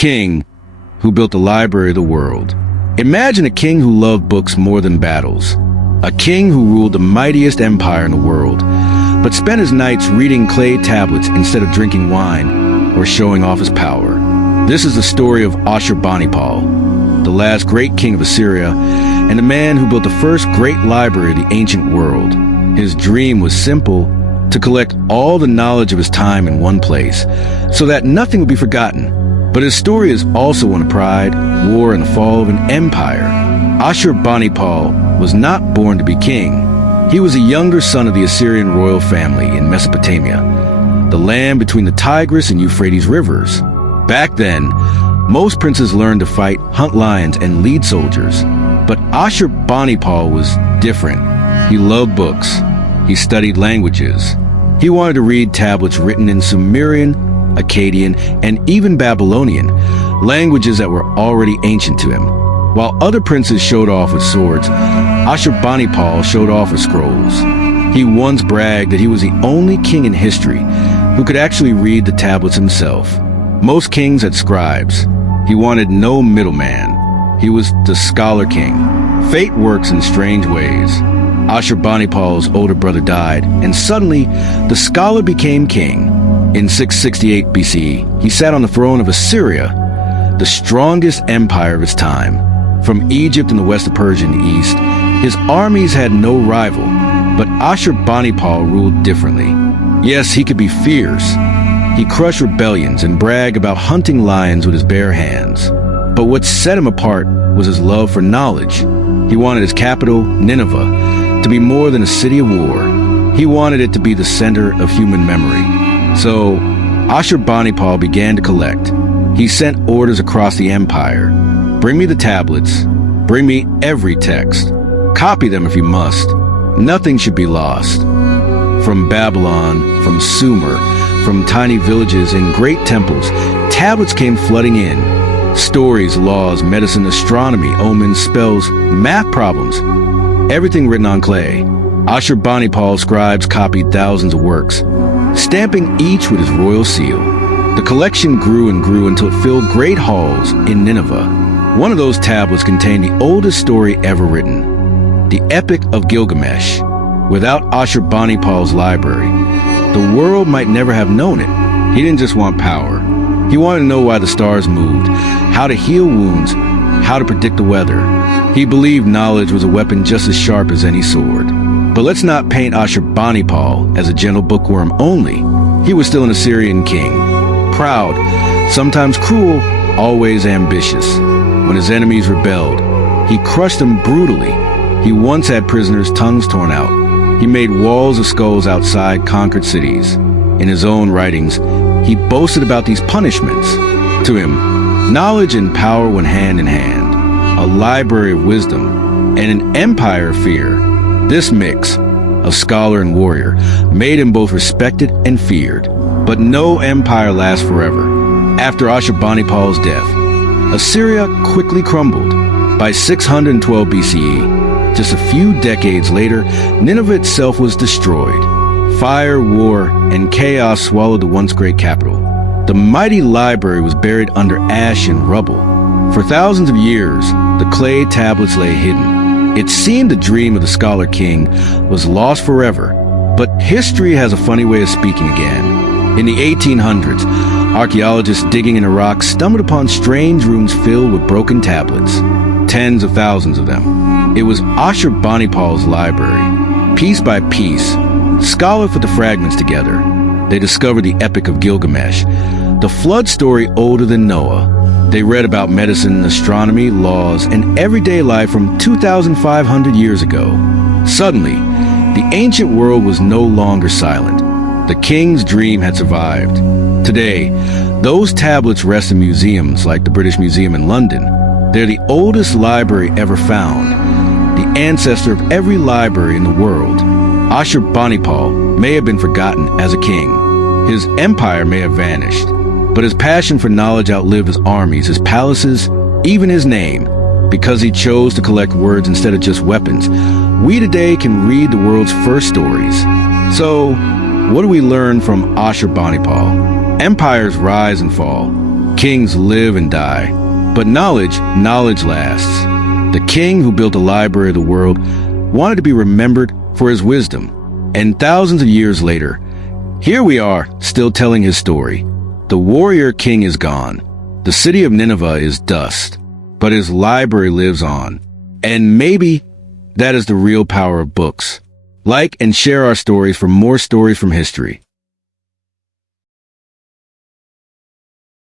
king who built the library of the world. Imagine a king who loved books more than battles. A king who ruled the mightiest empire in the world, but spent his nights reading clay tablets instead of drinking wine or showing off his power. This is the story of Assurbanipal, the last great king of Assyria, and the man who built the first great library of the ancient world. His dream was simple: to collect all the knowledge of his time in one place, so that nothing would be forgotten. But his story is also one of pride, war, and the fall of an empire. Assurbanipal was not born to be king. He was a younger son of the Assyrian royal family in Mesopotamia, the land between the Tigris and Euphrates rivers. Back then, most princes learned to fight, hunt lions, and lead soldiers. But Assurbanipal was different. He loved books. He studied languages. He wanted to read tablets written in Sumerian, Akkadian, and even Babylonian, languages that were already ancient to him. While other princes showed off with swords, Assurbanipal showed off with scrolls. He once bragged that he was the only king in history who could actually read the tablets himself. Most kings had scribes. He wanted no middleman. He was the scholar king. Fate works in strange ways. Assurbanipal's older brother died, and suddenly the scholar became king. In 668 BCE, he sat on the throne of Assyria, the strongest empire of its time. From Egypt in the west to Persia in the east, his armies had no rival, but Assurbanipal ruled differently. Yes, he could be fierce. He crushed rebellions and bragged about hunting lions with his bare hands. But what set him apart was his love for knowledge. He wanted his capital, Nineveh, to be more than a city of war. He wanted it to be the center of human memory. So, Assurbanipal began to collect. He sent orders across the empire. Bring me the tablets. Bring me every text. Copy them if you must. Nothing should be lost. From Babylon, from Sumer, from tiny villages and great temples, tablets came flooding in. Stories, laws, medicine, astronomy, omens, spells, math problems. Everything written on clay. Assurbanipal's scribes copied thousands of works, stamping each with his royal seal. The collection grew and grew until it filled great halls in Nineveh. One of those tablets contained the oldest story ever written, the Epic of Gilgamesh. Without Assurbanipal's library, the world might never have known it. He didn't just want power. He wanted to know why the stars moved, how to heal wounds, how to predict the weather. He believed knowledge was a weapon just as sharp as any sword. But let's not paint Assurbanipal as a gentle bookworm only. He was still an Assyrian king. Proud, sometimes cruel, always ambitious. When his enemies rebelled, he crushed them brutally. He once had prisoners' tongues torn out. He made walls of skulls outside conquered cities. In his own writings, he boasted about these punishments. To him, knowledge and power went hand in hand, a library of wisdom and an empire of fear. This mix of scholar and warrior made him both respected and feared. But no empire lasts forever. After Assurbanipal's death, Assyria quickly crumbled. By 612 BCE, just a few decades later, Nineveh itself was destroyed. Fire, war, and chaos swallowed the once great capital. The mighty library was buried under ash and rubble. For thousands of years, the clay tablets lay hidden. It seemed the dream of the scholar king was lost forever. But history has a funny way of speaking again. In the 1800s, archaeologists digging in Iraq stumbled upon strange rooms filled with broken tablets. Tens of thousands of them. It was Assurbanipal's library. Piece by piece, scholars put the fragments together. They discovered the Epic of Gilgamesh, the flood story older than Noah. They read about medicine, astronomy, laws, and everyday life from 2,500 years ago. Suddenly, the ancient world was no longer silent. The king's dream had survived. Today, those tablets rest in museums like the British Museum in London. They're the oldest library ever found, the ancestor of every library in the world. Assurbanipal may have been forgotten as a king. His empire may have vanished, but his passion for knowledge outlived his armies, his palaces, even his name. Because he chose to collect words instead of just weapons, we today can read the world's first stories. So, what do we learn from Assurbanipal? Empires rise and fall. Kings live and die, but knowledge lasts. The king who built the library of the world wanted to be remembered for his wisdom. And thousands of years later, here we are, still telling his story. The warrior king is gone. The city of Nineveh is dust, but his library lives on. And maybe that is the real power of books. Like and share our stories for more stories from history.